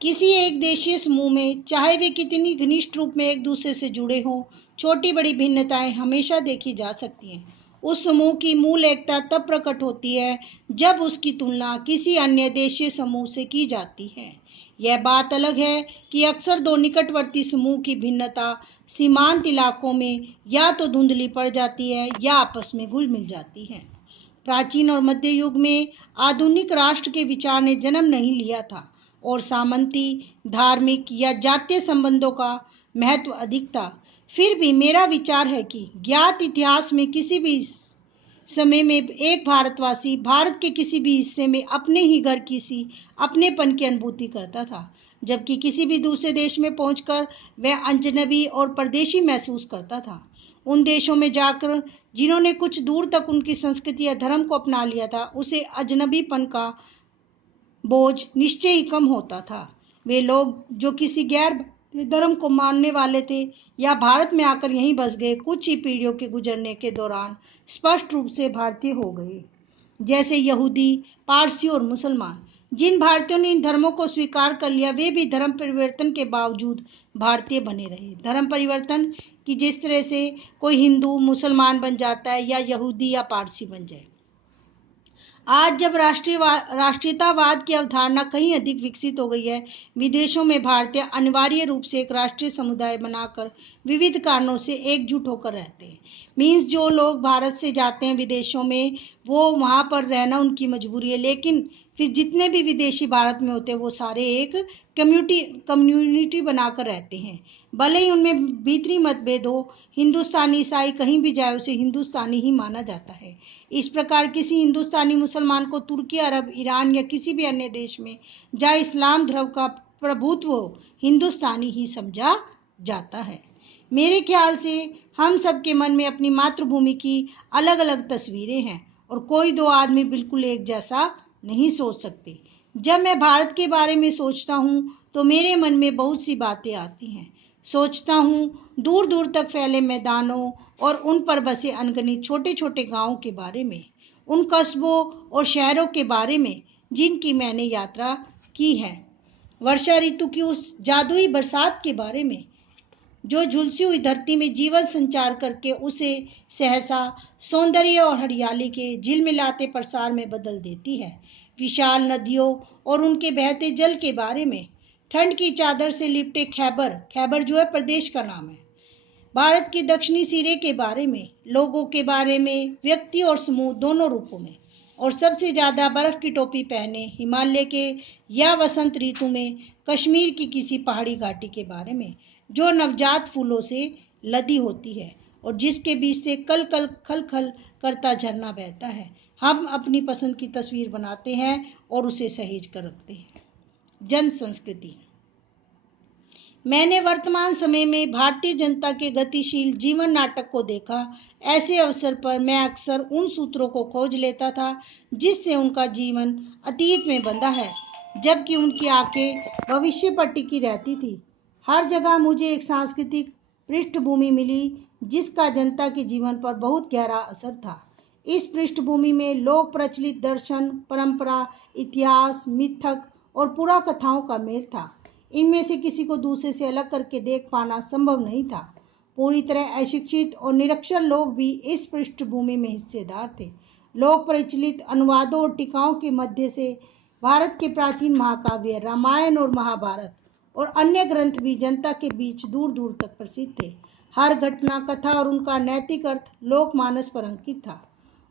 किसी एक देशीय समूह में चाहे वे कितनी घनिष्ठ रूप में एक दूसरे से जुड़े हों, छोटी बड़ी भिन्नताएं हमेशा देखी जा सकती हैं। उस समूह की मूल एकता तब प्रकट होती है जब उसकी तुलना किसी अन्य देशीय समूह से की जाती है। यह बात अलग है कि अक्सर दो निकटवर्ती समूह की भिन्नता सीमांत इलाकों में या तो धुंधली पड़ जाती है या आपस में घुल मिल जाती है। प्राचीन और मध्य युग में आधुनिक राष्ट्र के विचार ने जन्म नहीं लिया था और सामंती, धार्मिक या जातीय संबंधों का महत्व अधिक था। फिर भी मेरा विचार है कि ज्ञात इतिहास में किसी भी समय में एक भारतवासी भारत के किसी भी हिस्से में अपने ही घर किसी अपनेपन की अनुभूति करता था, जबकि किसी भी दूसरे देश में पहुंचकर वह अजनबी और परदेशी महसूस करता था। उन देशों में जाकर जिन्होंने कुछ दूर तक उनकी संस्कृति या धर्म को अपना लिया था, उसे अजनबीपन का बोझ निश्चय ही कम होता था। वे लोग जो किसी गैर धर्म को मानने वाले थे या भारत में आकर यहीं बस गए, कुछ ही पीढ़ियों के गुजरने के दौरान स्पष्ट रूप से भारतीय हो गए। जैसे यहूदी, पारसी और मुसलमान। जिन भारतीयों ने इन धर्मों को स्वीकार कर लिया, वे भी धर्म परिवर्तन के बावजूद भारतीय बने रहे। धर्म परिवर्तन की जिस तरह से कोई हिंदू मुसलमान बन जाता है या यहूदी या पारसी बन जाए। आज जब राष्ट्रीयतावाद की अवधारणा कहीं अधिक विकसित हो गई है, विदेशों में भारतीय अनिवार्य रूप से एक राष्ट्रीय समुदाय बनाकर विविध कारणों से एकजुट होकर रहते हैं। मीन्स जो लोग भारत से जाते हैं विदेशों में, वो वहाँ पर रहना उनकी मजबूरी है, लेकिन फिर जितने भी विदेशी भारत में होते हैं वो सारे एक कम्युनिटी बनाकर रहते हैं। भले ही उनमें भीतरी मतभेद हो, हिंदुस्तानी ईसाई कहीं भी जाए उसे हिंदुस्तानी ही माना जाता है। इस प्रकार किसी हिंदुस्तानी मुसलमान को तुर्की, अरब, ईरान या किसी भी अन्य देश में जहाँ इस्लाम धर्म का प्रभुत्व हो, हिंदुस्तानी ही समझा जाता है। मेरे ख्याल से हम सबके मन में अपनी मातृभूमि की अलग अलग तस्वीरें हैं और कोई दो आदमी बिल्कुल एक जैसा नहीं सोच सकते। जब मैं भारत के बारे में सोचता हूँ तो मेरे मन में बहुत सी बातें आती हैं। सोचता हूँ दूर दूर तक फैले मैदानों और उन पर बसे अनगिनत छोटे छोटे गांवों के बारे में, उन कस्बों और शहरों के बारे में जिनकी मैंने यात्रा की है, वर्षा ऋतु की उस जादुई बरसात के बारे में जो झुलसी हुई धरती में जीवन संचार करके उसे सहसा सौंदर्य और हरियाली के झिलमिलाते प्रसार में बदल देती है। विशाल नदियों और उनके बहते जल के बारे में, ठंड की चादर से लिपटे खैबर, खैबर जो है प्रदेश का नाम है, भारत के दक्षिणी सिरे के बारे में, लोगों के बारे में, व्यक्ति और समूह दोनों रूपों में, और सबसे ज़्यादा बर्फ की टोपी पहने हिमालय के या वसंत ऋतु में कश्मीर की किसी पहाड़ी घाटी के बारे में जो नवजात फूलों से लदी होती है और जिसके बीच से कल कल खल खल करता झरना बहता है। हम अपनी पसंद की तस्वीर बनाते हैं और उसे सहेज कर रखते हैं। जन संस्कृति। मैंने वर्तमान समय में भारतीय जनता के गतिशील जीवन नाटक को देखा। ऐसे अवसर पर मैं अक्सर उन सूत्रों को खोज लेता था जिससे उनका जीवन अतीत में बंधा है, जबकि उनकी आंखें भविष्य पर टिकी रहती थी। हर जगह मुझे एक सांस्कृतिक पृष्ठभूमि मिली जिसका जनता के जीवन पर बहुत गहरा असर था। इस पृष्ठभूमि में लोक प्रचलित दर्शन, परंपरा, इतिहास, मिथक और पुरा कथाओं का मेल था। इनमें से किसी को दूसरे से अलग करके देख पाना संभव नहीं था। पूरी तरह अशिक्षित और निरक्षर लोग भी इस पृष्ठभूमि में हिस्सेदार थे। लोक प्रचलित अनुवादों और टीकाओं के मध्य से भारत के प्राचीन महाकाव्य रामायण और महाभारत और अन्य ग्रंथ भी जनता के बीच दूर दूर तक प्रसिद्ध थे। हर घटना, कथा और उनका नैतिक अर्थ लोकमानस पर अंकित था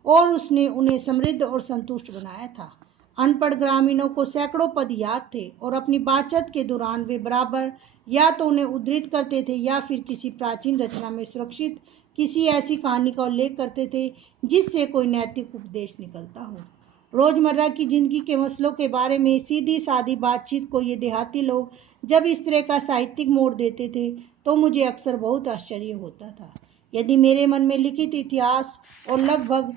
और उसने उन्हें समृद्ध और संतुष्ट बनाया था। अनपढ़ ग्रामीणों को सैकड़ों पद याद थे और अपनी बातचीत के दौरान वे बराबर या तो उन्हें उद्धृत करते थे या फिर किसी प्राचीन रचना में सुरक्षित किसी ऐसी कहानी का उल्लेख करते थे जिससे कोई नैतिक उपदेश निकलता हो। रोजमर्रा की जिंदगी के मसलों के बारे में सीधी सादी बातचीत को ये देहाती लोग जब इस तरह का साहित्यिक मोड़ देते थे तो मुझे अक्सर बहुत आश्चर्य होता था। यदि मेरे मन में लिखित इतिहास और लगभग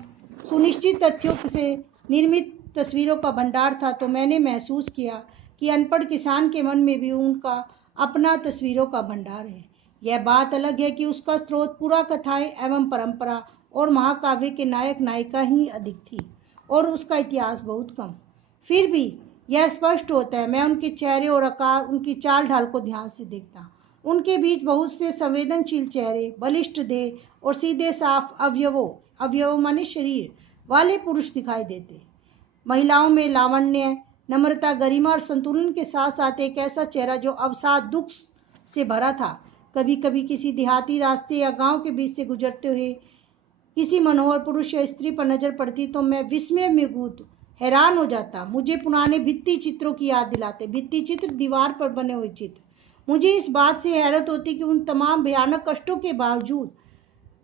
सुनिश्चित तथ्यों से निर्मित तस्वीरों का भंडार था, तो मैंने महसूस किया कि अनपढ़ किसान के मन में भी उनका अपना तस्वीरों का भंडार है। यह बात अलग है कि उसका स्रोत पुरा कथाएं एवं परंपरा और महाकाव्य के नायक नायिका ही अधिक थी और उसका इतिहास बहुत कम। फिर भी यह स्पष्ट होता है। मैं उनके चेहरे और आकार, उनकी चाल ढाल को ध्यान से देखता। उनके बीच बहुत से संवेदनशील चेहरे, बलिष्ठ देह और सीधे साफ अवयवों माने शरीर वाले पुरुष दिखाई देते। महिलाओं में लावण्य, नम्रता, गरिमा और संतुलन के साथ साथ एक ऐसा चेहरा जो अवसाद, दुख से भरा था। कभी कभी किसी देहाती रास्ते या गांव के बीच से गुजरते हुए किसी मनोहर पुरुष या स्त्री पर नजर पड़ती तो मैं विस्मय में कूद हैरान हो जाता। मुझे पुराने भित्ति चित्रों की याद दिलाते। भित्ति चित्र, दीवार पर बने हुए चित्र। मुझे इस बात से हैरत होती कि उन तमाम भयानक कष्टों के बावजूद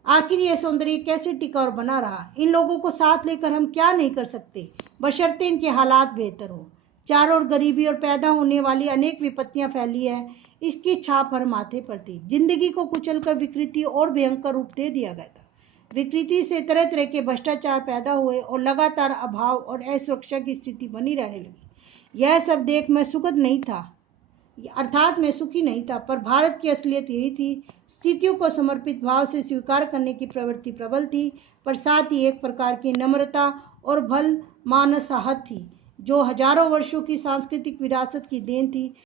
आखिर यह सौंदर्य कैसे टिका और बना रहा। इन लोगों को साथ लेकर हम क्या नहीं कर सकते, बशर्ते इनके हालात बेहतर हो। चारों ओर गरीबी और पैदा होने वाली अनेक विपत्तियां फैली है, इसकी छाप हर माथे पर थी। जिंदगी को कुचलकर विकृति और भयंकर रूप दे दिया गया था। विकृति से तरह तरह के भ्रष्टाचार पैदा हुए और लगातार अभाव और असुरक्षा की स्थिति बनी रहने लगी। यह सब देख मैं सुखद नहीं था, अर्थात मैं सुखी नहीं था, पर भारत की असलियत यही थी। स्थितियों को समर्पित भाव से स्वीकार करने की प्रवृत्ति प्रबल थी, पर साथ ही एक प्रकार की नम्रता और भल मानसाहत थी, जो हजारों वर्षों की सांस्कृतिक विरासत की देन थी।